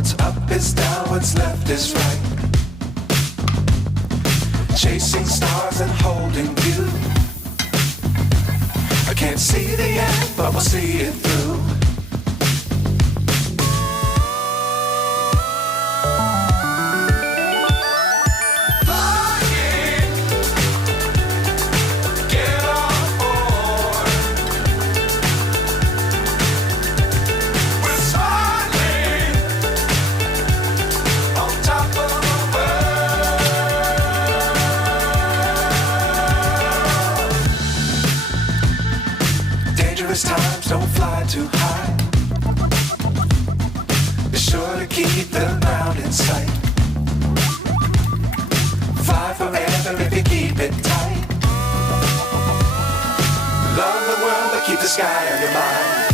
What's up is down, what's left is right. Chasing stars and holding you. I can't see the end, but we'll see it through. Times don't fly too high. Be sure to keep the ground in sight. Fly forever if you keep it tight. Love the world but keep the sky on your mind.